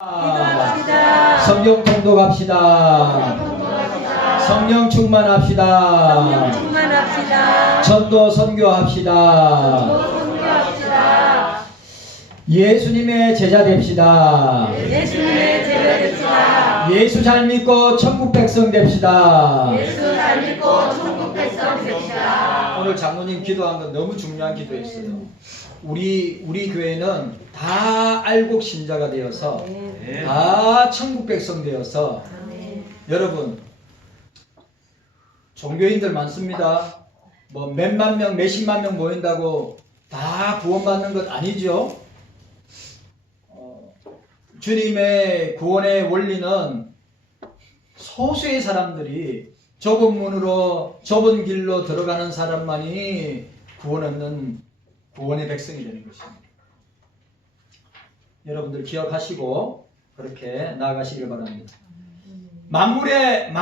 기도합시다. 성경 통독합시다. 성령 충만합시다. 충만합시다. 전도 선교합시다. 선교합시다. 예수님의 제자 됩시다. 예수님의 제자 됩시다. 예수 잘 믿고 천국 백성 됩시다. 예수 잘 믿고 천국 백성 됩시다. 오늘 장로님 기도한 건 너무 중요한 기도였어요. 우리 교회는 다 알곡 신자가 되어서 다 천국 백성 되어서 여러분 종교인들 많습니다. 뭐 몇만 명, 몇십만 명 모인다고 다 구원받는 것 아니죠. 주님의 구원의 원리는 소수의 사람들이 좁은 문으로 좁은 길로 들어가는 사람만이 구원 얻는 구원의 백성이 되는 것입니다. 여러분들 기억하시고 그렇게 나아가시길 바랍니다. 만물의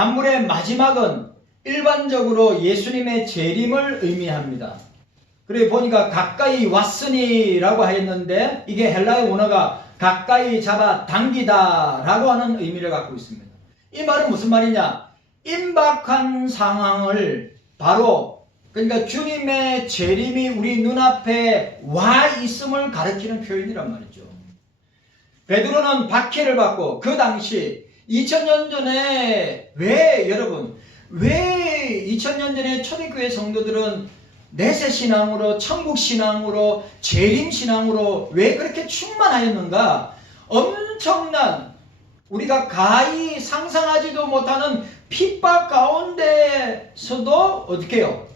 마지막은 일반적으로 예수님의 재림을 의미합니다. 그래 보니까 가까이 왔으니라고 하였는데 이게 헬라어 원어가 가까이 잡아 당기다 라고 하는 의미를 갖고 있습니다. 이 말은 무슨 말이냐? 임박한 상황을 바로 그러니까 주님의 재림이 우리 눈앞에 와 있음을 가리키는 표현이란 말이죠. 베드로는 박해를 받고 그 당시 2000년 전에 왜 2000년 전에 초대교회 성도들은 내세 신앙으로 천국 신앙으로 재림 신앙으로 왜 그렇게 충만하였는가? 엄청난 우리가 가히 상상하지도 못하는 핍박 가운데서도 어떻게 해요?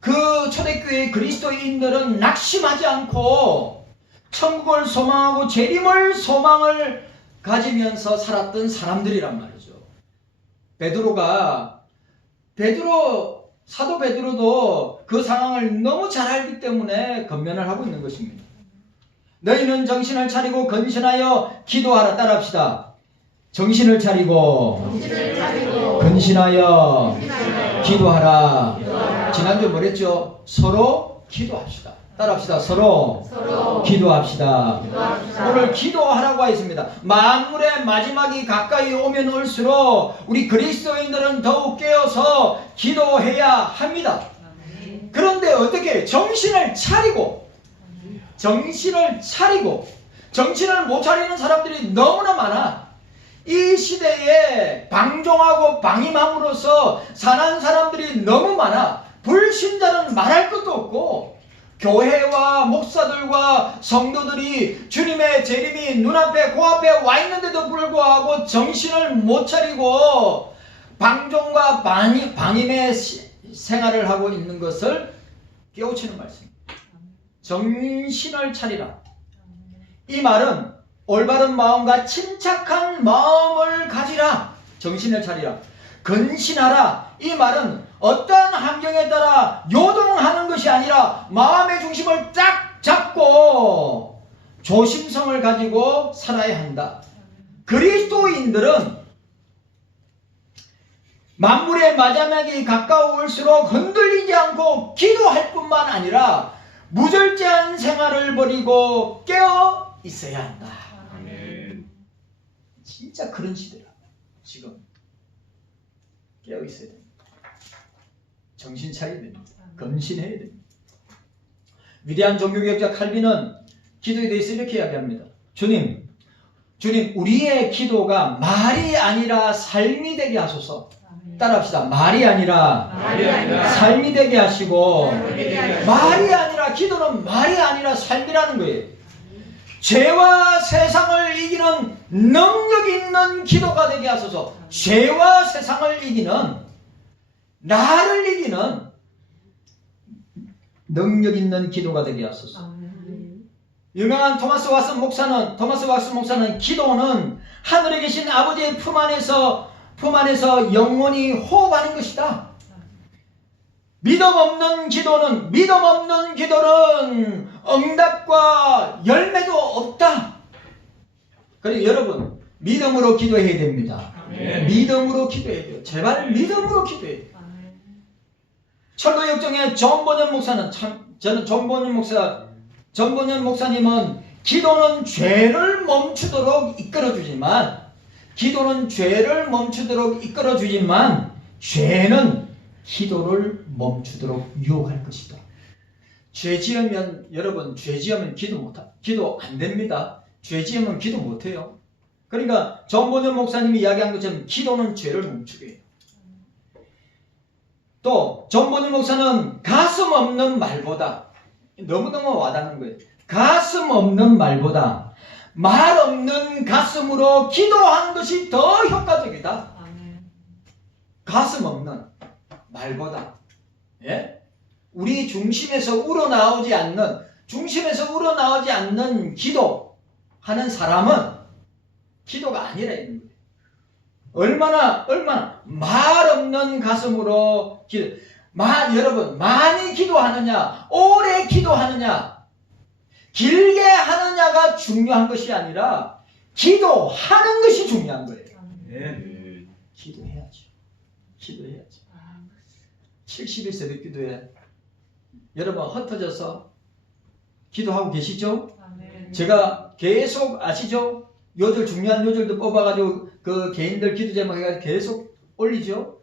그 초대교회 그리스도인들은 낙심하지 않고 천국을 소망하고 재림을 소망을 가지면서 살았던 사람들이란 말이죠. 사도 베드로도 그 상황을 너무 잘 알기 때문에 건면을 하고 있는 것입니다. 너희는 정신을 차리고 근신하여 기도하라. 따라합시다. 정신을 차리고 근신하여 기도하라. 지난주 뭐랬죠? 서로 기도합시다. 따라합시다. 서로 기도합시다. 오늘 기도하라고 하였습니다. 만물의 마지막이 가까이 오면 올수록 우리 그리스도인들은 더욱 깨어서 기도해야 합니다. 그런데 어떻게 정신을 못 차리는 사람들이 너무나 많아. 이 시대에 방종하고 방임함으로써 사는 사람들이 너무 많아. 불신자는 말할 것도 없고 교회와 목사들과 성도들이 주님의 재림이 눈앞에 코앞에 와 있는데도 불구하고 정신을 못 차리고 방종과 방임의 생활을 하고 있는 것을 깨우치는 말씀입니다. 정신을 차리라. 이 말은 올바른 마음과 침착한 마음을 가지라. 정신을 차리라. 근신하라. 이 말은 어떠한 환경에 따라 요동하는 것이 아니라 마음의 중심을 딱 잡고 조심성을 가지고 살아야 한다. 그리스도인들은 만물의 마지막이 가까울수록 흔들리지 않고 기도할 뿐만 아니라 무절제한 생활을 버리고 깨어 있어야 한다. 진짜 그런 시대야. 지금 깨어 있어야 됩니다. 정신 차려야 됩니다. 근신해야 됩니다. 위대한 종교개혁자 칼빈은 기도에 대해서 이렇게 이야기합니다. 주님, 우리의 기도가 말이 아니라 삶이 되게 하소서. 따라합시다. 말이 아니라 삶이 되게 하시고, 기도는 말이 아니라 삶이라는 거예요. 죄와 세상을 이기는 능력 있는 기도가 되게 하소서. 죄와 세상을 이기는, 나를 이기는 능력 있는 기도가 되게 하소서. 유명한 토마스 왓슨 목사는 기도는 하늘에 계신 아버지의 품 안에서 영원히 호흡하는 것이다. 믿음 없는 기도는 응답과 열매도 없다. 그리고 여러분 믿음으로 기도해야 됩니다. 믿음으로 기도해야 돼요. 제발 믿음으로 기도해야 돼요. 철로역정의 전본현 목사님은 기도는 죄를 멈추도록 이끌어주지만 죄는 기도를 멈추도록 유혹할 것이다. 죄 지으면 여러분 죄 지으면 기도 안 됩니다. 죄 지으면 기도 못 해요. 그러니까 정본현 목사님이 이야기한 것처럼 기도는 죄를 멈추게 해요. 또 정본현 목사는 가슴 없는 말보다 너무너무 와닿는 거예요. 가슴 없는 말보다 말 없는 가슴으로 기도하는 것이 더 효과적이다. 가슴 없는 말보다. 예? 우리 중심에서 우러나오지 않는 기도하는 사람은 기도가 아니라 있는 거예요. 얼마나 말 없는 가슴으로 여러분 많이 기도하느냐, 오래 기도하느냐, 길게 하느냐가 중요한 것이 아니라 기도하는 것이 중요한 거예요. 네. 기도해야죠. 70일 새벽 기도에 여러분 흩어져서 기도하고 계시죠? 제가 계속 아시죠? 중요한 요절도 뽑아가지고 그 개인들 기도 제목 해가지고 계속 올리죠?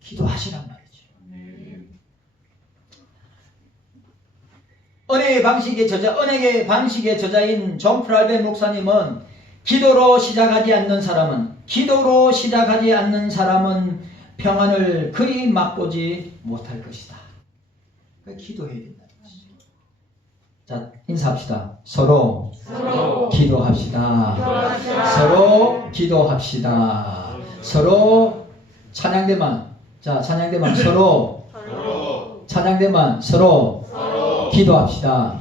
기도하시란 말이죠. 은혜의 방식의 저자인 존 프랄벤 목사님은 기도로 시작하지 않는 사람은 평안을 그리 맛보지 못할 것이다. 그러니까 기도해야 된다. 자, 인사합시다. 서로 기도합시다. 서로 기도합시다. 서로 찬양대만. 자, 찬양대만 서로 기도합시다.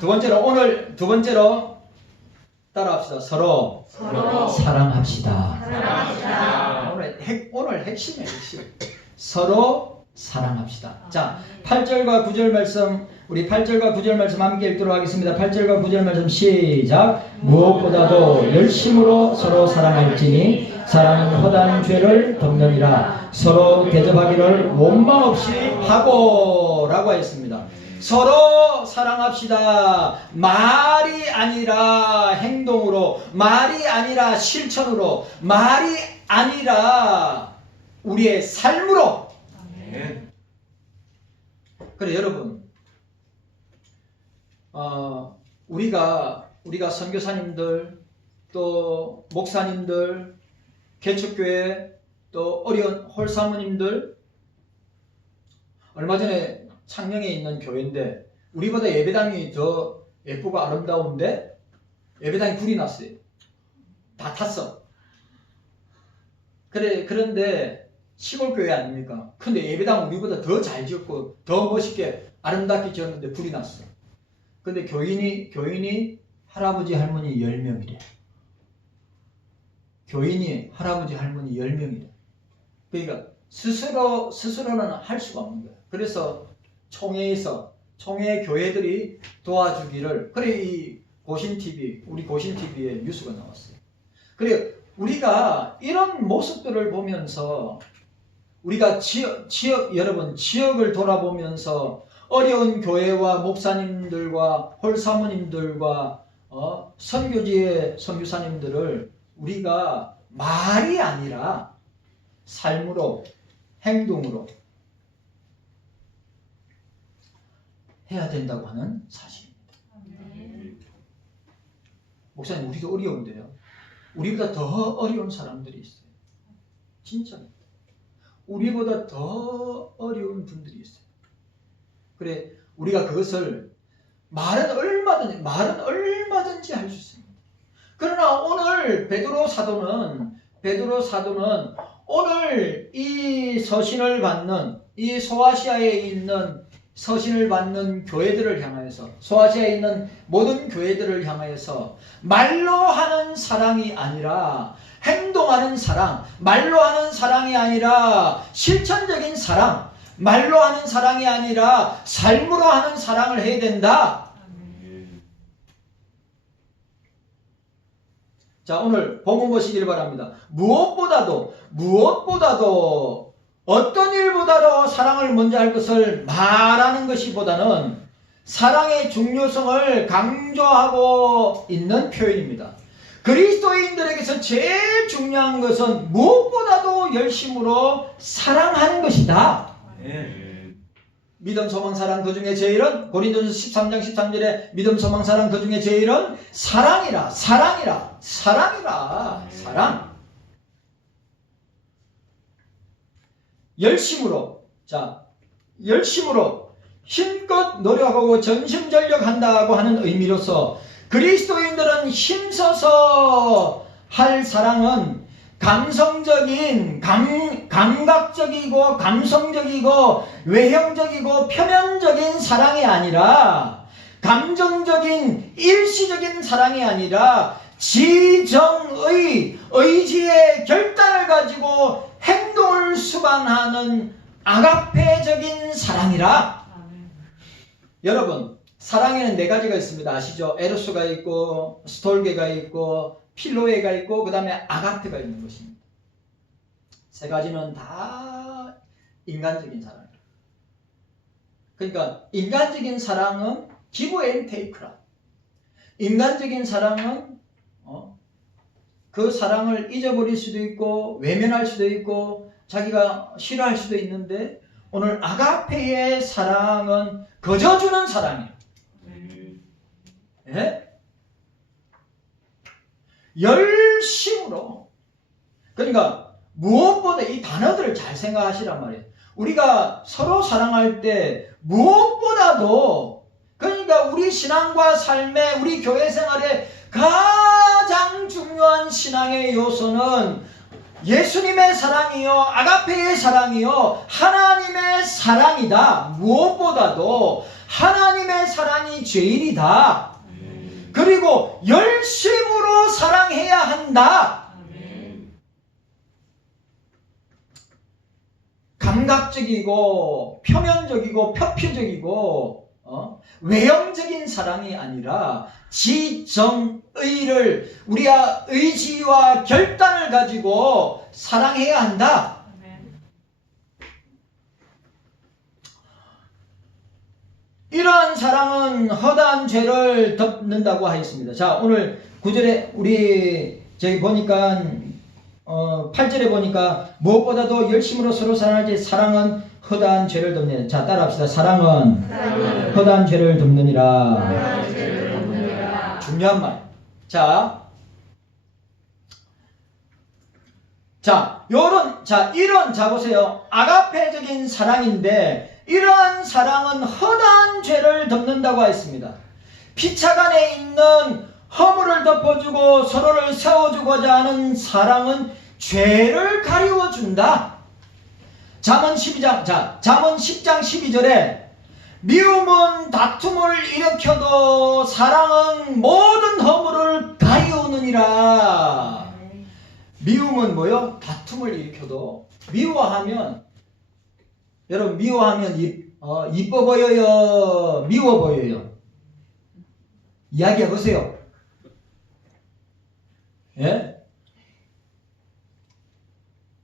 두 번째로 따라합시다. 서로 사랑합시다. 오늘 핵심이에요, 핵심. 서로 사랑합시다. 자, 8절과 9절 말씀, 우리 8절과 9절 말씀 함께 읽도록 하겠습니다. 8절과 9절 말씀 시작. 무엇보다도 열심으로 서로 사랑할지니 사랑은 허다한 죄를 덮느니라. 서로 대접하기를 원망 없이 하고 라고 했습니다. 서로 사랑합시다. 말이 아니라 행동으로, 말이 아니라 실천으로, 말이 아니라 우리의 삶으로. 그래 여러분, 우리가 선교사님들, 또 목사님들, 개척교회, 또 어려운 홀사모님들, 얼마 전에 창녕에 있는 교회인데 우리보다 예배당이 더 예쁘고 아름다운데 예배당이 불이 났어요. 다 탔어. 그런데 시골 교회 아닙니까? 근데 예배당 우리보다 더 잘 지었고 더 멋있게 아름답게 지었는데 불이 났어. 근데 교인이 할아버지 할머니 10명이래. 교인이 할아버지 할머니 10명이래. 그러니까 스스로는 할 수가 없는 거야. 그래서 총회 교회들이 도와주기를, 그래 이 우리 고신TV에 뉴스가 나왔어요. 그래 우리가 이런 모습들을 보면서 우리가 지역을 돌아보면서 어려운 교회와 목사님들과 홀사모님들과 선교지의 선교사님들을 우리가 말이 아니라 삶으로, 행동으로 해야 된다고 하는 사실입니다. 목사님, 우리도 어려운데요. 우리보다 더 어려운 사람들이 있어요. 진짜입니다. 우리보다 더 어려운 분들이 있어요. 그래, 우리가 그것을 말은 얼마든지 할 수 있습니다. 그러나 오늘 베드로 사도는 오늘 이 서신을 받는, 이 소아시아에 있는 서신을 받는 교회들을 향하여서, 소아시아에 있는 모든 교회들을 향하여서 말로 하는 사랑이 아니라 행동하는 사랑, 말로 하는 사랑이 아니라 실천적인 사랑, 말로 하는 사랑이 아니라 삶으로 하는 사랑을 해야 된다. 자, 오늘 본문 보시길 바랍니다. 무엇보다도 어떤 일보다도 사랑을 먼저 할 것을 말하는 것이보다는 사랑의 중요성을 강조하고 있는 표현입니다. 그리스도인들에게서 제일 중요한 것은 무엇보다도 열심으로 사랑하는 것이다. 믿음, 소망, 사랑 그 중에 제일은 고린도전서 13장 13절에 믿음, 소망, 사랑 그 중에 제일은 사랑이라. 사랑. 열심으로 힘껏 노력하고 전심전력한다고 하는 의미로서 그리스도인들은 힘써서 할 사랑은 감성적인, 감각적이고 감성적이고 외형적이고 표면적인 사랑이 아니라 감정적인 일시적인 사랑이 아니라 지정의 의지의 결단을 가지고 행동을 수반하는 아가페적인 사랑이라. 여러분, 사랑에는 네 가지가 있습니다. 아시죠? 에로스가 있고 스톨게가 있고 필로에가 있고 그 다음에 아가페가 있는 것입니다. 세 가지는 다 인간적인 사랑이에요. 그러니까 인간적인 사랑은 give and take라. 인간적인 사랑은 그 사랑을 잊어버릴 수도 있고 외면할 수도 있고 자기가 싫어할 수도 있는데 오늘 아가페의 사랑은 거저 주는 사랑이에요. 예? 열심으로. 그러니까 무엇보다 이 단어들을 잘 생각하시란 말이에요. 우리가 서로 사랑할 때 무엇보다도 그러니까 우리 신앙과 삶에 우리 교회 생활에 가장 중요한 신앙의 요소는 예수님의 사랑이요 아가페의 사랑이요 하나님의 사랑이다. 무엇보다도 하나님의 사랑이 제일이다. 그리고 열심으로 사랑해야 한다. 감각적이고 표면적이고 표피적이고 외형적인 사랑이 아니라 지정의를 우리가 의지와 결단을 가지고 사랑해야 한다. 이러한 사랑은 허다한 죄를 덮는다고 하였습니다. 자, 오늘 9절에 우리 저기 보니까 8절에 보니까 무엇보다도 열심으로 서로 사랑할지 사랑은 허다한 죄를 덮느니라. 자, 따라합시다. 사랑은 허다한 죄를 덮느니라. 중요한 말. 자, 보세요. 아가페적인 사랑인데 이러한 사랑은 허다한 죄를 덮는다고 하였습니다. 피차간에 있는 허물을 덮어주고 서로를 세워주고자 하는 사랑은 죄를 가리워준다. 잠언 10장 12절에 미움은 다툼을 일으켜도 사랑은 모든 허물을 가리우느니라. 미움은 뭐요? 다툼을 일으켜도. 미워하면 여러분 미워하면 이뻐 보여요? 미워 보여요? 이야기해 보세요. 예?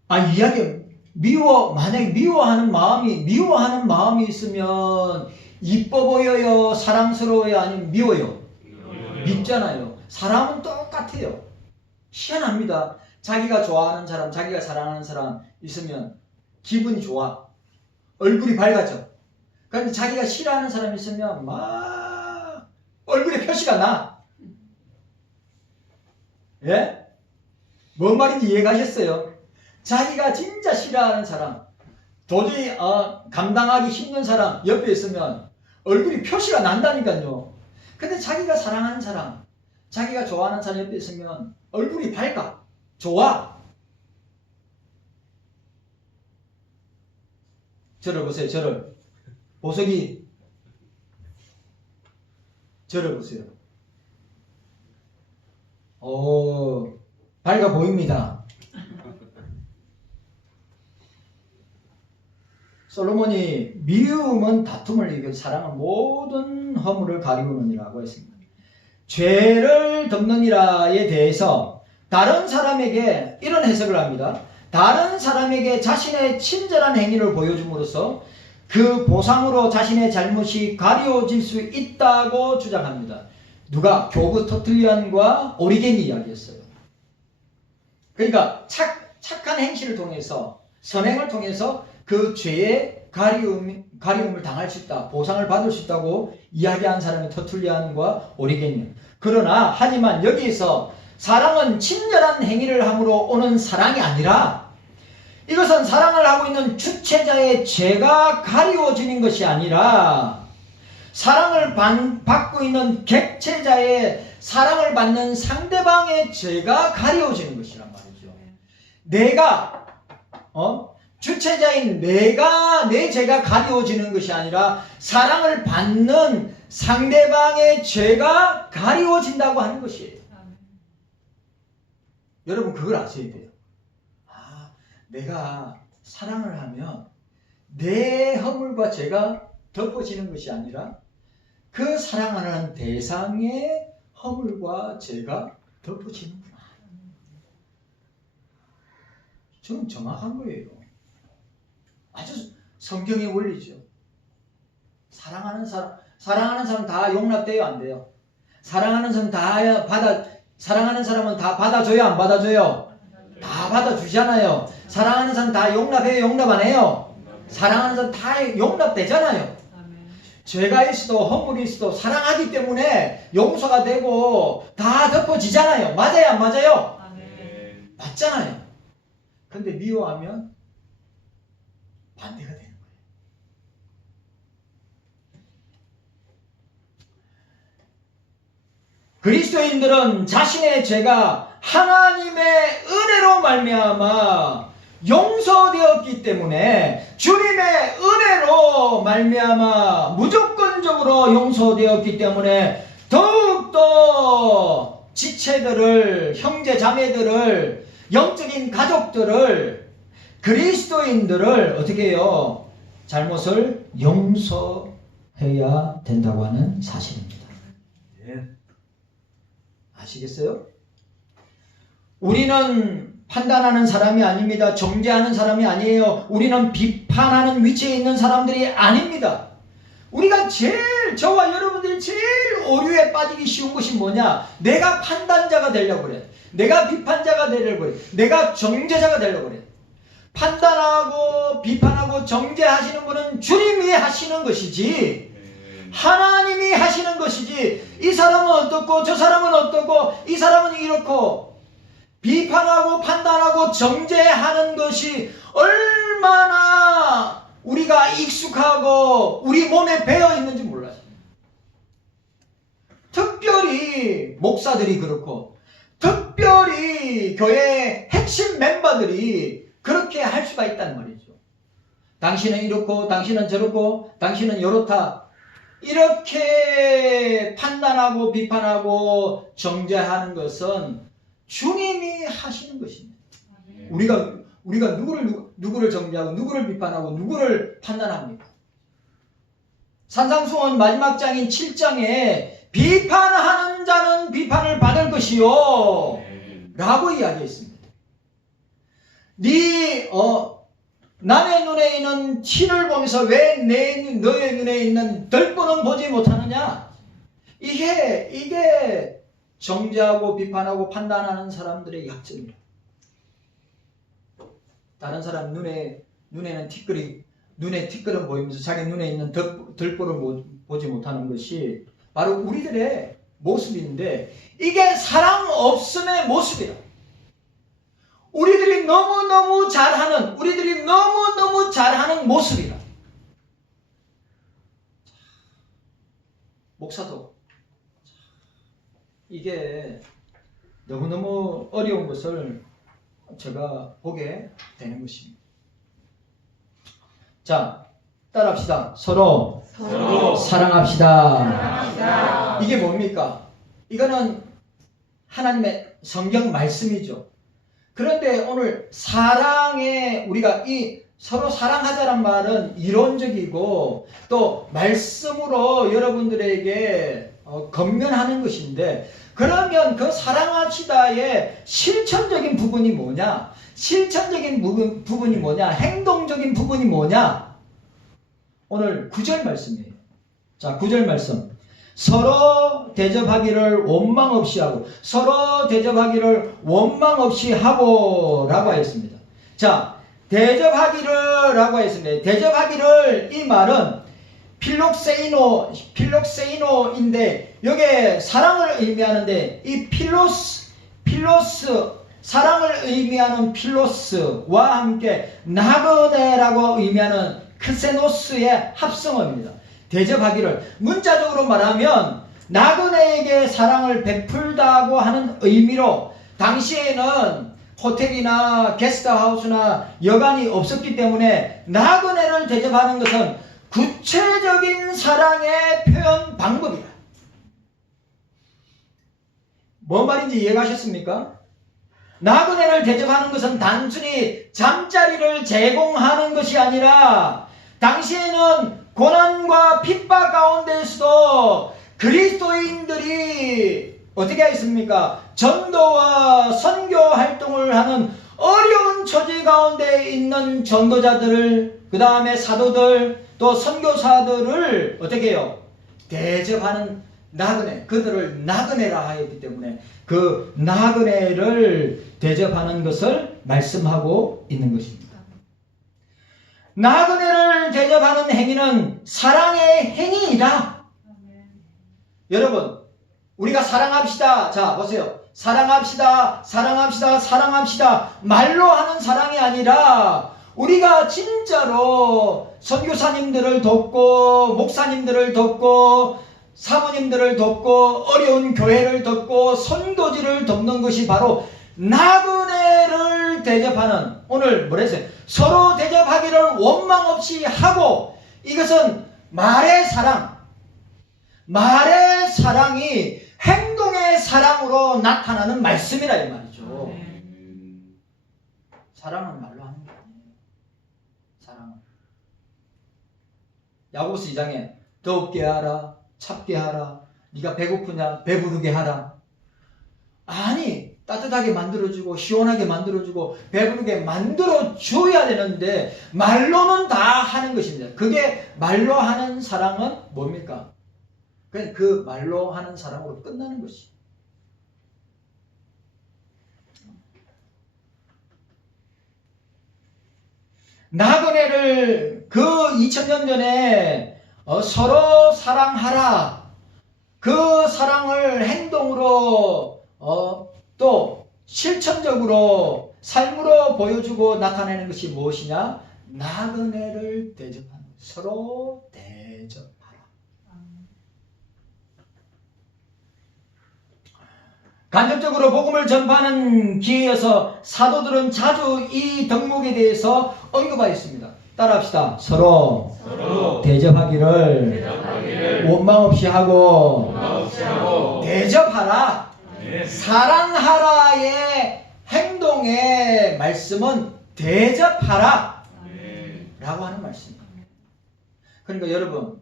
만약에 미워하는 마음이 있으면 이뻐 보여요? 사랑스러워요? 아니면 미워요? 밉잖아요. 사람은 똑같아요. 희한합니다. 자기가 좋아하는 사람, 자기가 사랑하는 사람 있으면 기분이 좋아. 얼굴이 밝아져. 그런데 자기가 싫어하는 사람 있으면 막 얼굴에 표시가 나. 예? 뭔 말인지 이해가셨어요? 자기가 진짜 싫어하는 사람, 도저히 감당하기 힘든 사람 옆에 있으면 얼굴이 표시가 난다니까요. 근데 자기가 사랑하는 사람, 자기가 좋아하는 사람 옆에 있으면 얼굴이 밝아. 좋아. 저를 보세요. 저를. 보석이 저를 보세요. 밝아 보입니다. 솔로몬이 미움은 다툼을 이겨 사랑은 모든 허물을 가리우느니라고 했습니다. 죄를 덮느니라에 대해서 다른 사람에게 이런 해석을 합니다. 다른 사람에게 자신의 친절한 행위를 보여줌으로써 그 보상으로 자신의 잘못이 가려질 수 있다고 주장합니다. 누가? 교부 터툴리안과 오리겐이 이야기했어요. 그러니까 착한 행실을 통해서, 선행을 통해서 그 죄의 가리움을 당할 수 있다, 보상을 받을 수 있다고 이야기한 사람이 터툴리안과 오리겐이에요. 그러나 하지만 여기에서 사랑은 친절한 행위를 함으로 오는 사랑이 아니라, 이것은 사랑을 하고 있는 주체자의 죄가 가리워지는 것이 아니라 사랑을 받고 있는 객체자의, 사랑을 받는 상대방의 죄가 가리워지는 것이란 말이죠. 내가 주체자인 내가, 내 죄가 가리워지는 것이 아니라 사랑을 받는 상대방의 죄가 가리워진다고 하는 것이에요. 여러분 그걸 아셔야 돼요. 내가 사랑을 하면 내 허물과 죄가 덮어지는 것이 아니라 그 사랑하는 대상의 허물과 죄가 덮어지는구나. 저는 정확한 거예요. 아주 성경의 원리죠. 사랑하는 사람 다 용납돼요, 안 돼요? 사랑하는 사람은 다 받아줘요, 안 받아줘요? 다 받아주잖아요. 사랑하는 사람 다 용납해요, 용납 안 해요? 사랑하는 사람 다 용납되잖아요. 죄가 있어도 허물이 있어도 사랑하기 때문에 용서가 되고 다 덮어지잖아요. 맞아요, 안 맞아요? 맞잖아요. 근데 미워하면 반대가 되는 거예요. 그리스도인들은 자신의 죄가 하나님의 은혜로 말미암아 용서되었기 때문에, 주님의 은혜로 말미암아 무조건적으로 용서되었기 때문에 더욱더 지체들을, 형제 자매들을, 영적인 가족들을, 그리스도인들을 어떻게 해요? 잘못을 용서해야 된다고 하는 사실입니다. 아시겠어요? 우리는 판단하는 사람이 아닙니다. 정죄하는 사람이 아니에요. 우리는 비판하는 위치에 있는 사람들이 아닙니다. 우리가 저와 여러분들이 제일 오류에 빠지기 쉬운 것이 뭐냐? 내가 판단자가 되려고 그래. 내가 비판자가 되려고 그래. 내가 정죄자가 되려고 그래. 판단하고 비판하고 정죄하시는 분은 주님이 하시는 것이지, 하나님이 하시는 것이지, 이 사람은 어떻고 저 사람은 어떻고 이 사람은 이렇고 비판하고 판단하고 정죄하는 것이 얼마나 우리가 익숙하고 우리 몸에 배어 있는지 몰라요. 특별히 목사들이 그렇고 특별히 교회 핵심 멤버들이 그렇게 할 수가 있다는 말이죠. 당신은 이렇고 당신은 저렇고 당신은 이렇다, 이렇게 판단하고 비판하고 정죄하는 것은 주님이 하시는 것입니다. 우리가 누구를 정죄하고 누구를 비판하고 누구를 판단합니까? 산상수훈 마지막 장인 7장에 비판하는 자는 비판을 받을 것이요 라고 이야기했습니다. 남의 눈에 있는 티를 보면서 왜 너의 눈에 있는 덜보는 보지 못하느냐? 이게 정죄하고 비판하고 판단하는 사람들의 약점이에요. 다른 사람 눈에 티끌은 보이면서 자기 눈에 있는 덜보를 보지 못하는 것이 바로 우리들의 모습인데, 이게 사랑 없음의 모습이야. 우리들이 너무너무 잘하는 모습이라. 목사도 이게 너무너무 어려운 것을 제가 보게 되는 것입니다. 자, 따라합시다. 서로 사랑합시다. 이게 뭡니까? 이거는 하나님의 성경 말씀이죠. 그런데 오늘 우리가 이 서로 사랑하자란 말은 이론적이고 또 말씀으로 여러분들에게 건면하는 것인데, 그러면 그 사랑합시다의 실천적인 부분이 뭐냐? 실천적인 부분이 뭐냐? 행동적인 부분이 뭐냐? 오늘 9절 말씀이에요. 자, 9절 말씀. 서로 대접하기를 원망 없이 하고, 서로 대접하기를 원망 없이 하고 라고 하였습니다. 자, 대접하기를 라고 했습니다. 대접하기를, 이 말은 필록세이노인데 여기에 사랑을 의미하는데, 이 필로스, 사랑을 의미하는 필로스와 함께 나그네라고 의미하는 크세노스의 합성어입니다. 대접하기를, 문자적으로 말하면 나그네에게 사랑을 베풀다고 하는 의미로, 당시에는 호텔이나 게스트하우스나 여관이 없었기 때문에 나그네를 대접하는 것은 구체적인 사랑의 표현 방법이다. 뭔 말인지 이해가셨습니까? 나그네를 대접하는 것은 단순히 잠자리를 제공하는 것이 아니라, 당시에는 고난과 핍박 가운데에서도 그리스도인들이 어떻게 했습니까? 전도와 선교 활동을 하는 어려운 처지 가운데 있는 전도자들을, 그 다음에 사도들, 또 선교사들을 어떻게 해요? 대접하는 나그네, 그들을 나그네라 하였기 때문에 그 나그네를 대접하는 것을 말씀하고 있는 것입니다. 나그네를 대접하는 행위는 사랑의 행위이다. 여러분, 우리가 사랑합시다. 자, 보세요. 사랑합시다. 말로 하는 사랑이 아니라, 우리가 진짜로 선교사님들을 돕고, 목사님들을 돕고, 사모님들을 돕고, 어려운 교회를 돕고, 선교지를 돕는 것이 바로 나그네를 대접하는, 오늘 뭐라 했어요? 서로 대접하기를 원망 없이 하고, 이것은 말의 사랑이 행동의 사랑으로 나타나는 말씀이라 이 말이죠. 사랑은 말로 하는 게 아니에요. 사랑은 야고보서 2장에 더웁게 하라, 찹게 하라, 네가 배고프냐 배부르게 하라. 아니, 따뜻하게 만들어주고 시원하게 만들어주고 배부르게 만들어줘야 되는데 말로는 다 하는 것입니다. 그게 말로 하는 사랑은 뭡니까? 그냥 그 말로 하는 사랑으로 끝나는 것이. 나그네를 그 2000년 전에 서로 사랑하라, 그 사랑을 행동으로 또 실천적으로 삶으로 보여주고 나타내는 것이 무엇이냐? 나그네를 대접하는, 서로 대접하라. 간접적으로 복음을 전파하는 기회여서 사도들은 자주 이 덕목에 대해서 언급하였습니다. 따라합시다. 서로 대접하기를 원망 없이 하고 대접하라. 사랑하라의 행동의 말씀은 대접하라 라고 하는 말씀입니다. 그러니까 여러분,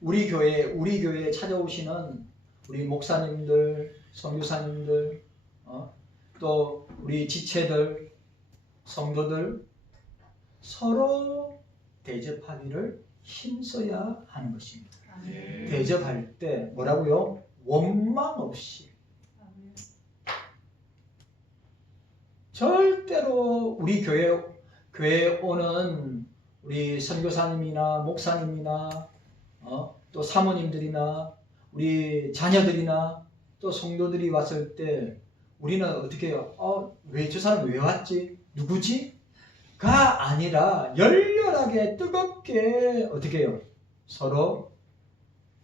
우리 교회에 찾아오시는 우리 목사님들, 선교사님들, 또 우리 지체들, 성도들, 서로 대접하기를 힘써야 하는 것입니다. 대접할 때 뭐라고요? 원망 없이. 절대로 우리 교회에 오는 우리 선교사님이나 목사님이나 또 사모님들이나 우리 자녀들이나 또 성도들이 왔을 때 우리는 어떻게 해요? 왜 저 사람 왜 왔지? 누구지? 가 아니라 열렬하게 뜨겁게 어떻게 해요? 서로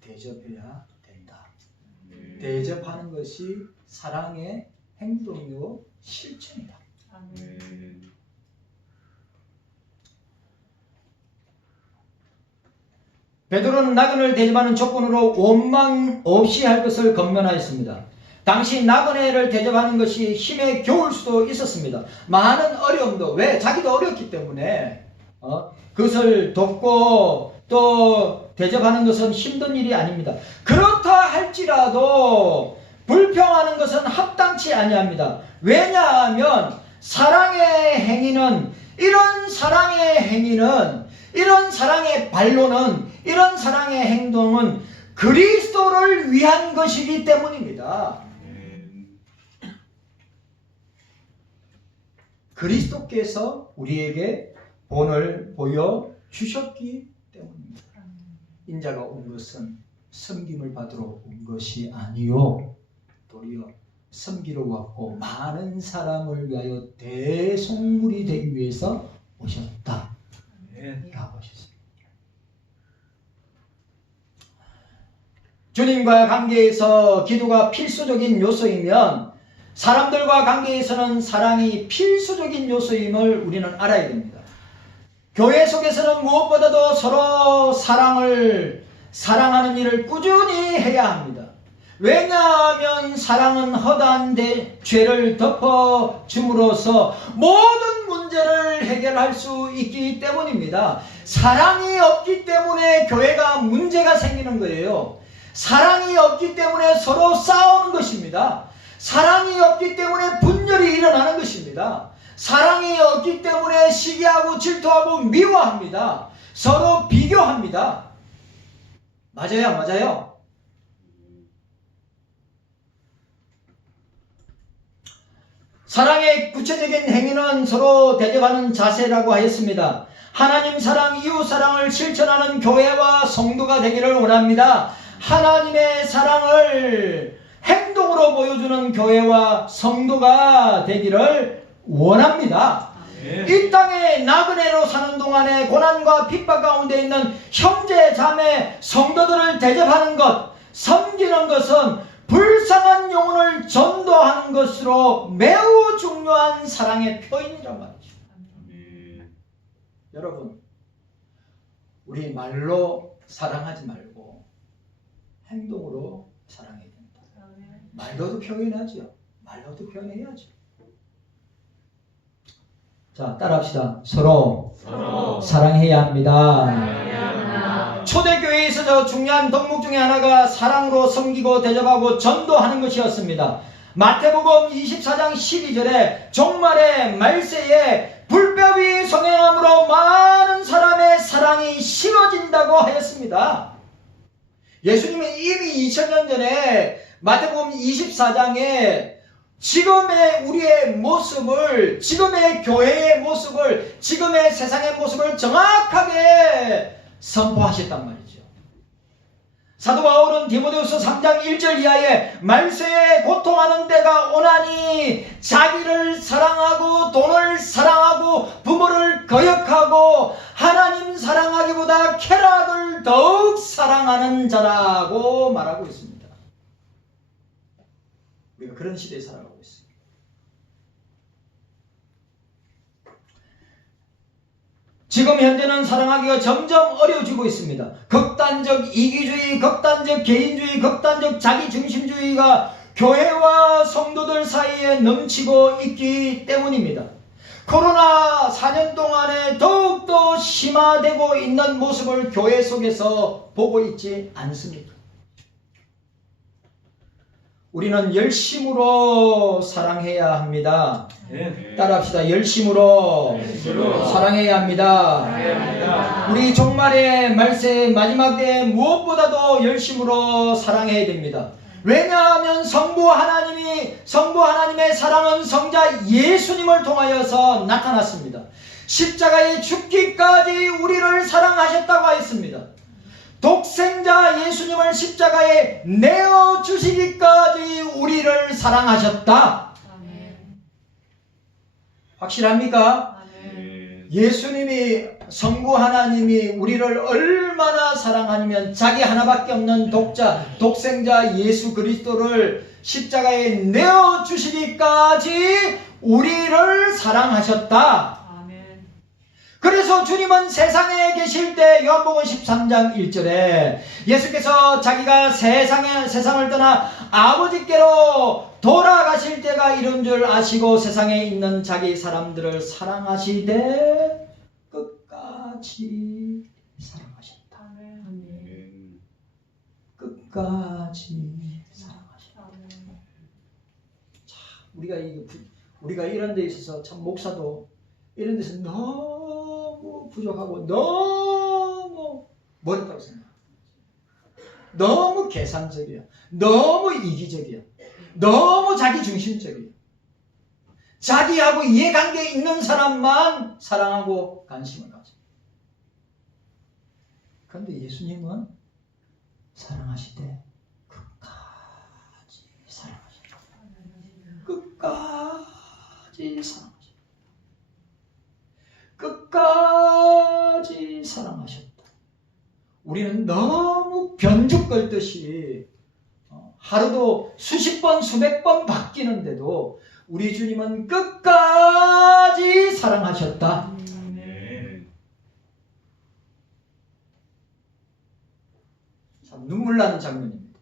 대접해야 된다. 대접하는 것이 사랑의 행동이고 실천이다. 베드로는 나그네를 대접하는 조건으로 원망 없이 할 것을 권면하였습니다. 당시 나그네를 대접하는 것이 힘에 겨울 수도 있었습니다. 많은 어려움도, 왜? 자기도 어렵기 때문에 그것을 돕고 또 대접하는 것은 힘든 일이 아닙니다. 그렇다 할지라도 불평하는 것은 합당치 아니합니다. 왜냐하면 이런 사랑의 행위는 이런 사랑의 반론은, 이런 사랑의 행동은 그리스도를 위한 것이기 때문입니다. 그리스도께서 우리에게 본을 보여주셨기 때문입니다. 인자가 온 것은 섬김을 받으러 온 것이 아니요 도리어 섬기러 왔고 많은 사람을 위하여 대속물이 되기 위해서 오셨다 라고 하셨습니다. 주님과 관계에서 기도가 필수적인 요소이면 사람들과 관계에서는 사랑이 필수적인 요소임을 우리는 알아야 됩니다. 교회 속에서는 무엇보다도 서로 사랑하는 일을 꾸준히 해야 합니다. 왜냐하면 사랑은 허다한 죄를 덮어줌으로써 모든 문제를 해결할 수 있기 때문입니다. 사랑이 없기 때문에 교회가 문제가 생기는 거예요. 사랑이 없기 때문에 서로 싸우는 것입니다. 사랑이 없기 때문에 분열이 일어나는 것입니다. 사랑이 없기 때문에 시기하고 질투하고 미워합니다. 서로 비교합니다. 맞아요, 안 맞아요? 사랑의 구체적인 행위는 서로 대접하는 자세라고 하였습니다. 하나님 사랑, 이웃 사랑을 실천하는 교회와 성도가 되기를 원합니다. 하나님의 사랑을 행동으로 보여주는 교회와 성도가 되기를 원합니다. 이 땅에 나그네로 사는 동안에 고난과 핍박 가운데 있는 형제 자매 성도들을 대접하는 것, 섬기는 것은 불쌍한 영혼을 전도하는 것으로 매우 중요한 사랑의 표현이란 말이죠. 여러분, 우리 말로 사랑하지 말고 행동으로 사랑해야 된다. 말로도 표현하죠. 말로도 표현해야죠. 자, 따라합시다. 서로 사랑해야 합니다. 초대교회에 있어서 중요한 덕목 중에 하나가 사랑으로 섬기고 대접하고 전도하는 것이었습니다. 마태복음 24장 12절에 종말의 말세에 불법이 성행함으로 많은 사람의 사랑이 식어진다고 하였습니다. 예수님은 이미 2000년 전에 마태복음 24장에 지금의 우리의 모습을, 지금의 교회의 모습을, 지금의 세상의 모습을 정확하게 선포하셨단 말이죠. 사도 바울은 디모데후서 3장 1절 이하에 말세에 고통하는 때가 오나니 자기를 사랑하고 돈을 사랑하고 부모를 거역하고 하나님 사랑하기보다 쾌락을 더욱 사랑하는 자라고 말하고 있습니다. 우리가 그런 시대에 살아가고 있습니다. 지금 현재는 사랑하기가 점점 어려워지고 있습니다. 극단적 이기주의, 극단적 개인주의, 극단적 자기중심주의가 교회와 성도들 사이에 넘치고 있기 때문입니다. 코로나 4년 동안에 더욱더 심화되고 있는 모습을 교회 속에서 보고 있지 않습니까? 우리는 열심으로 사랑해야 합니다. 따라합시다. 열심으로 사랑해야 합니다. 우리 종말의 말세 마지막 때에 무엇보다도 열심으로 사랑해야 됩니다. 왜냐하면 성부 하나님의 사랑은 성자 예수님을 통하여서 나타났습니다. 십자가에 죽기까지 우리를 사랑하셨다고 하였습니다. 독생자 예수님을 십자가에 내어주시기까지 우리를 사랑하셨다. 확실합니까? 예수님이, 성부 하나님이 우리를 얼마나 사랑하냐면 자기 하나밖에 없는 독생자 예수 그리스도를 십자가에 내어주시기까지 우리를 사랑하셨다. 그래서 주님은 세상에 계실 때 요한복음 13장 1절에 예수께서 자기가 세상을 떠나 아버지께로 돌아가실 때가 이른 줄 아시고 세상에 있는 자기 사람들을 사랑하시되 끝까지 사랑하셨다. 끝까지 사랑하셨다. 자, 우리가 이런 데 있어서 참 목사도 이런 데서 너무 너무 부족하고 너무 멀었다고 생각합니다. 너무 계산적이야. 너무 이기적이야. 너무 자기중심적이야. 자기하고 이해관계 있는 사람만 사랑하고 관심을 가져. 그런데 예수님은 사랑하시되 끝까지 사랑하셨다. 끝까지 사랑하셨다. 끝까지 사랑하셨다. 우리는 너무 변죽 걸듯이 하루도 수십 번 수백 번 바뀌는데도 우리 주님은 끝까지 사랑하셨다. 참 눈물 나는 장면입니다.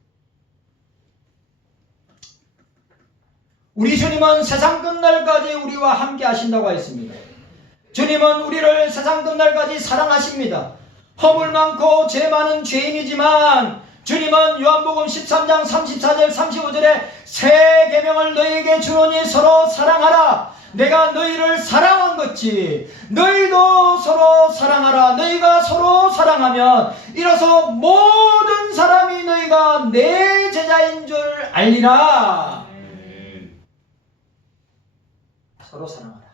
우리 주님은 세상 끝날까지 우리와 함께 하신다고 했습니다. 주님은 우리를 세상 끝날까지 사랑하십니다. 허물 많고 죄 많은 죄인이지만 주님은 요한복음 13장 34절 35절에 새 계명을 너희에게 주노니 서로 사랑하라. 내가 너희를 사랑한 것이 너희도 서로 사랑하라. 너희가 서로 사랑하면 이로써 모든 사람이 너희가 내 제자인 줄 알리라. 서로 사랑하라.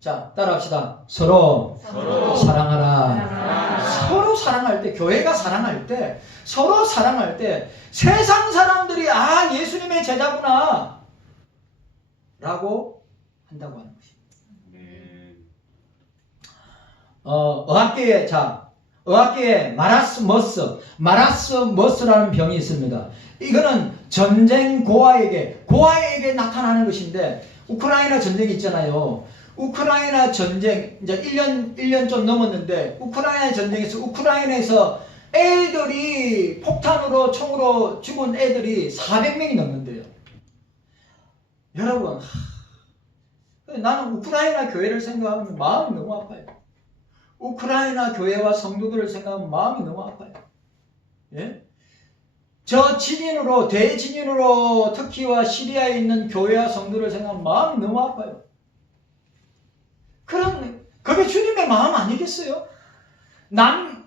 자, 따라합시다. 서로 사랑하라. 서로 사랑할 때, 교회가 사랑할 때, 서로 사랑할 때 세상 사람들이 아, 예수님의 제자구나 라고 한다고 하는 것입니다. 의학계에 마라스머스라는 병이 있습니다. 이거는 전쟁 고아에게 나타나는 것인데, 우크라이나 전쟁이 있잖아요. 우크라이나 전쟁, 이제 1년 좀 넘었는데, 우크라이나 전쟁에서, 우크라이나에서 애들이 폭탄으로, 총으로 죽은 애들이 400명이 넘는데요. 여러분, 나는 우크라이나 교회를 생각하면 마음이 너무 아파요. 우크라이나 교회와 성도들을 생각하면 마음이 너무 아파요. 예? 저 대지진으로 터키와 시리아에 있는 교회와 성도를 생각하면 마음이 너무 아파요. 그게 주님의 마음 아니겠어요?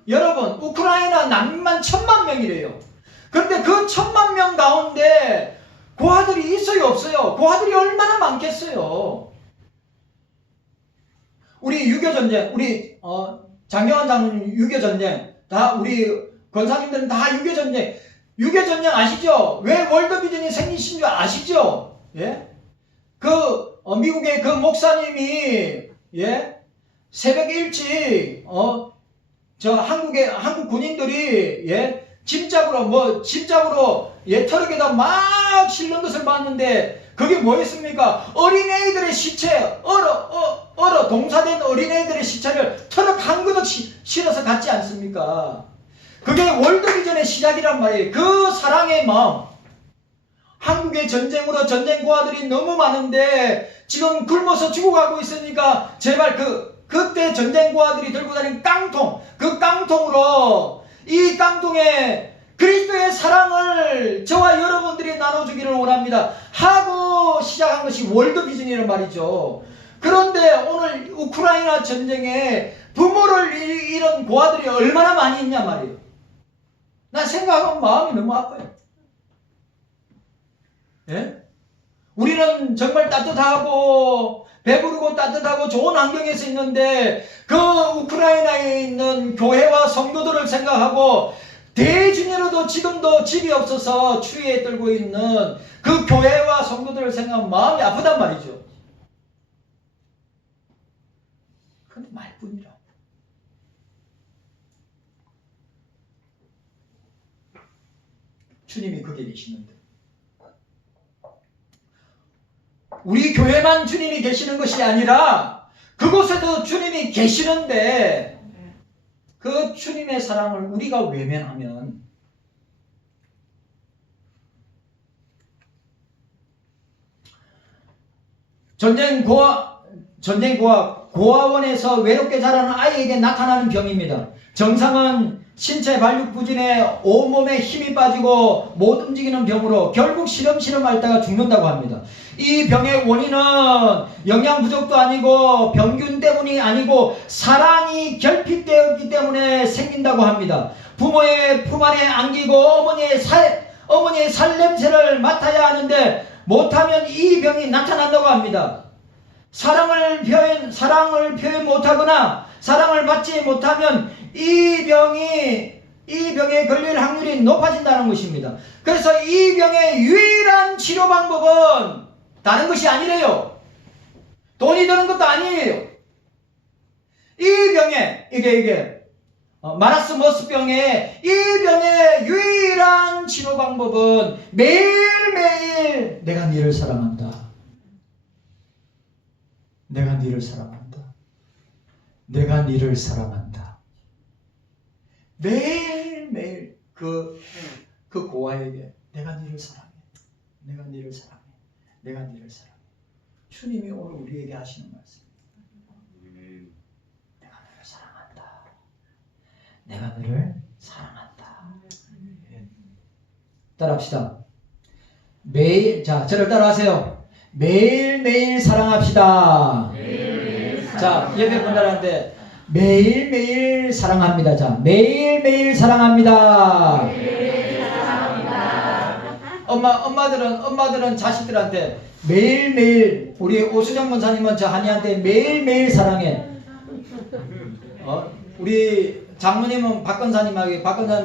여러분, 우크라이나 난민만 1000만 명이래요. 그런데 그 1000만 명 가운데 고아들이 있어요, 없어요? 고아들이 얼마나 많겠어요? 우리 유교전쟁, 장경환 장로님 유교전쟁, 다 우리 권사님들은 다 유교전쟁 아시죠? 왜 월드비전이 생기신 줄 아시죠? 예? 미국의 그 목사님이, 예? 새벽 일찍, 한국 군인들이, 예? 짐짝으로, 예, 트럭에다 막 실는 것을 봤는데, 그게 뭐였습니까? 어린애들의 시체, 동사된 어린애들의 시체를 트럭 한 그릇 실어서 갔지 않습니까? 그게 월드비전의 시작이란 말이에요. 그 사랑의 마음. 한국의 전쟁으로 전쟁 고아들이 너무 많은데 지금 굶어서 죽어가고 있으니까 제발 그때 전쟁 고아들이 들고 다닌 깡통, 그 깡통으로 이 깡통에 그리스도의 사랑을 저와 여러분들이 나눠주기를 원합니다 하고 시작한 것이 월드비전이란 말이죠. 그런데 오늘 우크라이나 전쟁에 부모를 잃은 고아들이 얼마나 많이 있냐 말이에요. 난 생각하면 마음이 너무 아파요. 예? 우리는 정말 따뜻하고 배부르고 따뜻하고 좋은 환경에서 있는데 그 우크라이나에 있는 교회와 성도들을 생각하고 대진으로도 지금도 집이 없어서 추위에 떨고 있는 그 교회와 성도들을 생각하면 마음이 아프단 말이죠. 그런데 말뿐이라. 주님이 거기에 계시는데 우리 교회만 주님이 계시는 것이 아니라 그곳에도 주님이 계시는데 그 주님의 사랑을 우리가 외면하면 고아원에서 외롭게 자라는 아이에게 나타나는 병입니다. 증상은 신체 발육부진에 온몸에 힘이 빠지고 못 움직이는 병으로 결국 시름시름 앓다가 죽는다고 합니다. 이 병의 원인은 영양 부족도 아니고 병균 때문이 아니고 사랑이 결핍되었기 때문에 생긴다고 합니다. 부모의 품 안에 안기고 어머니의 살냄새를 맡아야 하는데 못하면 이 병이 나타난다고 합니다. 사랑을 표현 못하거나 사랑을 받지 못하면 이 병에 걸릴 확률이 높아진다는 것입니다. 그래서 이 병의 유일한 치료 방법은 다른 것이 아니래요. 돈이 드는 것도 아니에요. 이 병에 이게 마라스머스병의 이 병의 유일한 치료 방법은 매일매일 내가 너를 사랑한다. 내가 너를 사랑한다. 내가 너를 사랑한다. 매일매일 그 고아에게 내가 너를 사랑해. 내가 너를 사랑해. 내가 너를 사랑해. 주님이 오늘 우리에게 하시는 말씀입니다. 내가 너를 사랑한다. 내가 너를 사랑한다. 따라합시다. 저를 따라하세요. 매일매일 사랑합시다. 자, 예배 분들한테 매일매일 사랑합니다. 자, 매일매일 사랑합니다. 엄마들은 자식들한테 매일매일, 우리 오수정 권사님은 저 한이한테 매일매일 사랑해. 우리 장모님은 박건사님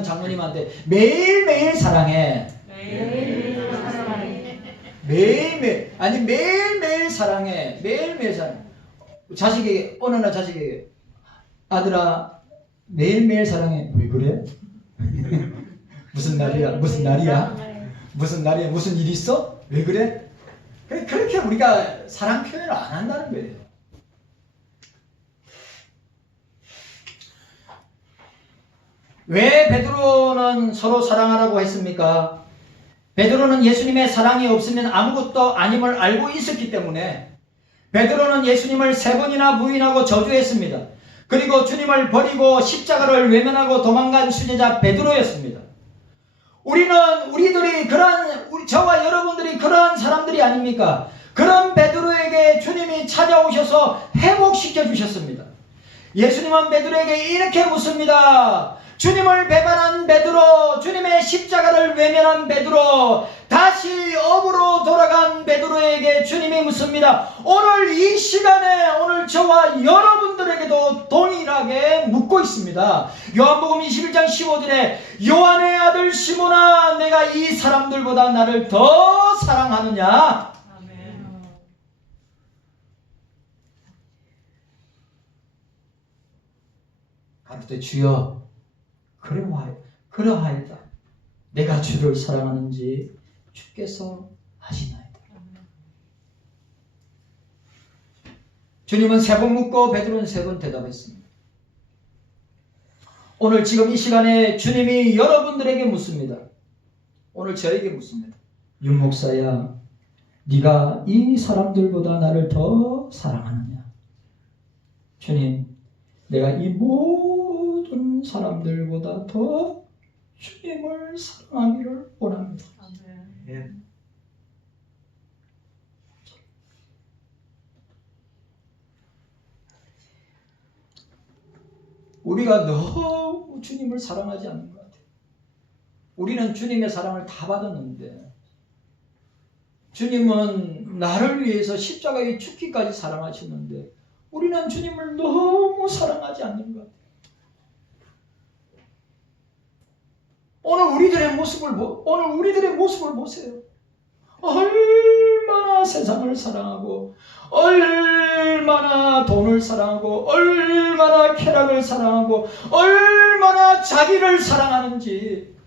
장모님한테 매일매일 사랑해. 매일매일 사랑해. 매일매일 사랑해. 자식에게, 어느 날 자식에게, 아들아, 매일매일 사랑해. 왜 그래? 무슨 날이야? 무슨 일 있어? 왜 그래? 그렇게 우리가 사랑 표현을 안 한다는 거예요. 왜 베드로는 서로 사랑하라고 했습니까? 베드로는 예수님의 사랑이 없으면 아무것도 아님을 알고 있었기 때문에 베드로는 예수님을 3번이나 부인하고 저주했습니다. 그리고 주님을 버리고 십자가를 외면하고 도망간 수제자 베드로였습니다. 저와 여러분들이 그러한 사람들이 아닙니까? 그런 베드로에게 주님이 찾아오셔서 회복시켜 주셨습니다. 예수님은 베드로에게 이렇게 묻습니다. 주님을 배반한 베드로, 주님의 십자가를 외면한 베드로, 다시 업으로 돌아간 베드로에게 주님이 묻습니다. 오늘 이 시간에 오늘 저와 여러분들에게도 동일하게 묻고 있습니다. 요한복음 21장 15절에 요한의 아들 시몬아, 내가 이 사람들보다 나를 더 사랑하느냐? 아멘. 가로되 주여, 그러하였다. 내가 주를 사랑하는지 주께서 아시나이다. 주님은 3번 묻고 베드로는 3번 대답했습니다. 오늘 지금 이 시간에 주님이 여러분들에게 묻습니다. 오늘 저에게 묻습니다. 윤 목사야, 네가 이 사람들보다 나를 더 사랑하느냐? 주님, 내가 이 모든 사람들보다 더 주님을 사랑하기를 원합니다. 예. 우리가 너무 주님을 사랑하지 않는 것 같아요. 우리는 주님의 사랑을 다 받았는데 주님은 나를 위해서 십자가에 죽기까지 사랑하셨는데 우리는 주님을 너무 사랑하지 않는 것 같아요. 오늘 우리들의 모습을 보세요. 얼마나 세상을 사랑하고, 얼마나 돈을 사랑하고, 얼마나 쾌락을 사랑하고, 얼마나 자기를 사랑하는지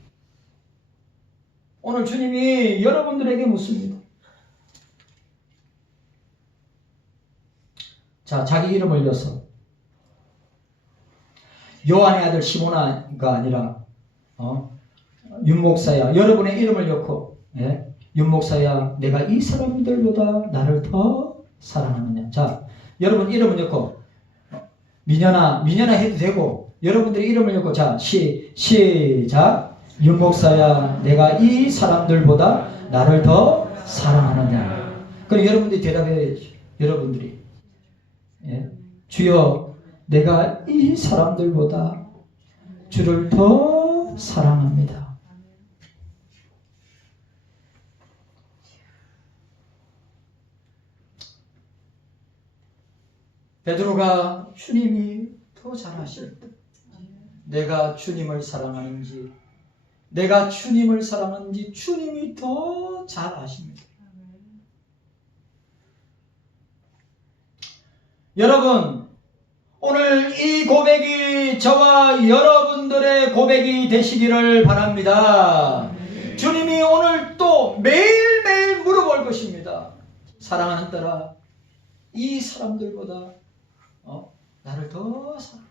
오늘 주님이 여러분들에게 묻습니다. 자, 자기 이름 올려서 요한의 아들 시몬아가 아니라 윤목사야, 여러분의 이름을 넣고, 윤목사야, 내가 이 사람들보다 나를 더 사랑하느냐? 자, 여러분 이름을 넣고 민현아 해도 되고, 여러분들이 이름을 읽고 자 시작. 윤목사야, 내가 이 사람들보다 나를 더 사랑하느냐. 그럼 여러분들이 대답해야죠. 여러분들이 주여, 내가 이 사람들보다 주를 더 사랑합니다. 베드로가 주님이 더 잘하실 때 내가 주님을 사랑하는지, 내가 주님을 사랑하는지 주님이 더 잘 아십니다. 여러분, 오늘 이 고백이 저와 여러분들의 고백이 되시기를 바랍니다. 주님이 오늘 또 매일매일 물어볼 것입니다. 사랑하는 딸아, 이 사람들보다 나를 더 사랑해.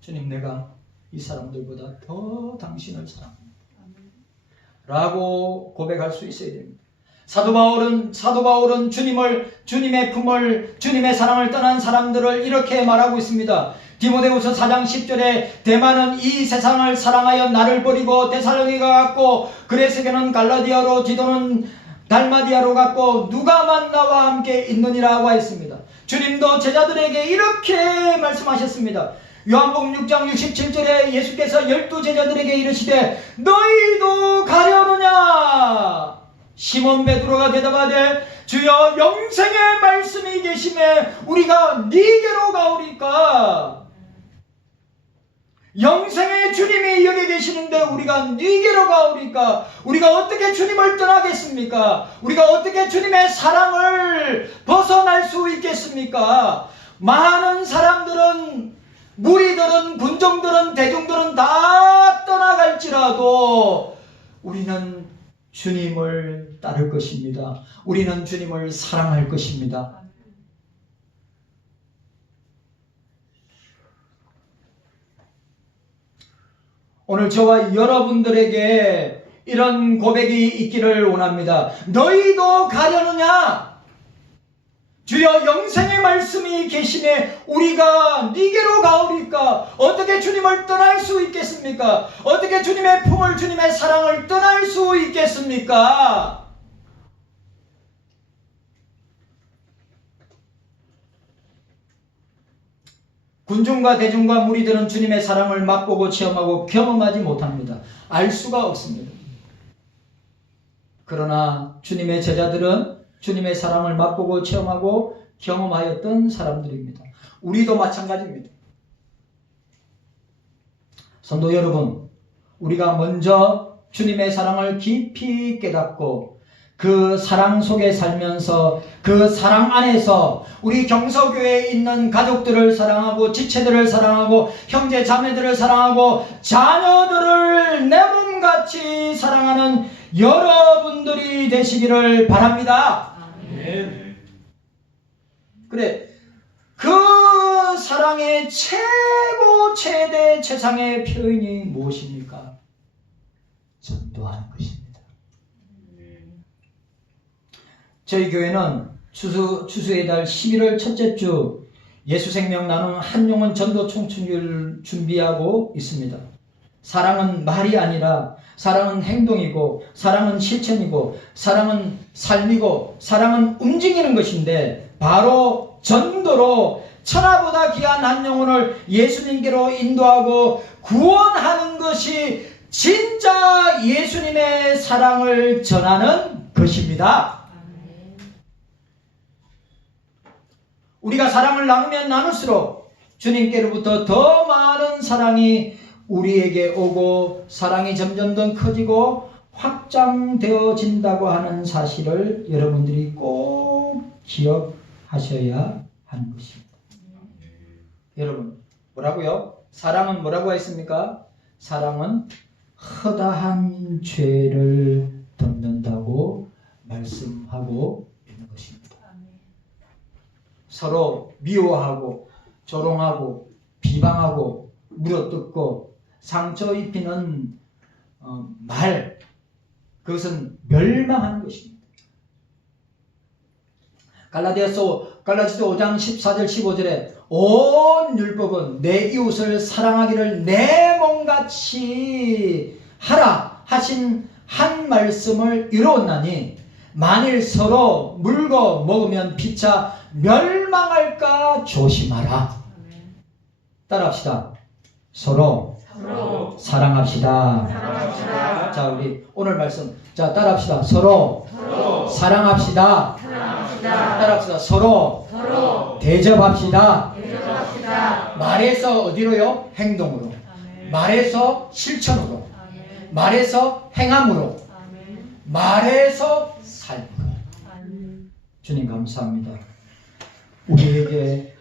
주님, 내가 이 사람들보다 더 당신을 사랑합니다. 라고 고백할 수 있어야 됩니다. 사도 바울은 주님의 품을, 주님의 사랑을 떠난 사람들을 이렇게 말하고 있습니다. 디모데후서 4장 10절에 대만은 이 세상을 사랑하여 나를 버리고 데살로니가 갔고, 그레스게는 갈라디아로, 디도는 달마디아로 갔고 누가만 나와 함께 있느니라고 하였습니다. 주님도 제자들에게 이렇게 말씀하셨습니다. 요한복음 6장 67절에 예수께서 12 제자들에게 이르시되 너희도 가려느냐? 시몬 베드로가 대답하되 주여, 영생의 말씀이 계심에 우리가 네게로 가오리까? 영생의 주님이 여기 계시는데 우리가 네게로 가오리까? 우리가 어떻게 주님을 떠나겠습니까? 우리가 어떻게 주님의 사랑을 벗어날 수 있겠습니까? 많은 사람들은, 무리들은, 군종들은, 대중들은 다 떠나갈지라도 우리는 주님을 따를 것입니다. 우리는 주님을 사랑할 것입니다. 오늘 저와 여러분들에게 이런 고백이 있기를 원합니다. 너희도 가려느냐? 주여, 영생의 말씀이 계심에 우리가 네게로 가오리까? 어떻게 주님을 떠날 수 있겠습니까? 어떻게 주님의 품을, 주님의 사랑을 떠날 수 있겠습니까? 군중과 대중과 무리들은 주님의 사랑을 맛보고 체험하고 경험하지 못합니다. 알 수가 없습니다. 그러나 주님의 제자들은 주님의 사랑을 맛보고 체험하고 경험하였던 사람들입니다. 우리도 마찬가지입니다. 성도 여러분, 우리가 먼저 주님의 사랑을 깊이 깨닫고 그 사랑 속에 살면서 그 사랑 안에서 우리 경서교회에 있는 가족들을 사랑하고 지체들을 사랑하고 형제 자매들을 사랑하고 자녀들을 내 몸같이 사랑하는 여러분들이 되시기를 바랍니다. 아멘. 그래, 그 사랑의 최고 최대 최상의 표현이 무엇입니까? 전도하는 것입니다. 저희 교회는 추수의 달 11월 첫째 주 예수 생명 나눔 한용원 전도 청춘을 준비하고 있습니다. 사랑은 말이 아니라 사랑은 행동이고, 사랑은 실천이고, 사랑은 삶이고, 사랑은 움직이는 것인데, 바로 전도로 천하보다 귀한 한 영혼을 예수님께로 인도하고 구원하는 것이 진짜 예수님의 사랑을 전하는 것입니다. 우리가 사랑을 나누면 나눌수록 주님께로부터 더 많은 사랑이 우리에게 오고, 사랑이 점점 더 커지고 확장되어진다고 하는 사실을 여러분들이 꼭 기억하셔야 하는 것입니다. 여러분, 뭐라고요? 사랑은 뭐라고 했습니까? 사랑은 허다한 죄를 덮는다고 말씀하고 있는 것입니다. 서로 미워하고 조롱하고 비방하고 물어뜯고 상처 입히는 말, 그것은 멸망하는 것입니다. 갈라디아서 5장 14절 15절에 온 율법은 내 이웃을 사랑하기를 내 몸같이 하라 하신 한 말씀을 이루었나니 만일 서로 물고 먹으면 피차 멸망할까 조심하라. 따라합시다. 서로 사랑합시다. 사랑합시다. 자, 우리 오늘 말씀. 자, 따라합시다. 서로 사랑합시다. 따라합시다. 서로 대접합시다. 대접합시다. 말에서 어디로요? 행동으로. 말에서 실천으로. 말에서 행함으로. 말에서 삶으로. 주님 감사합니다. 우리에게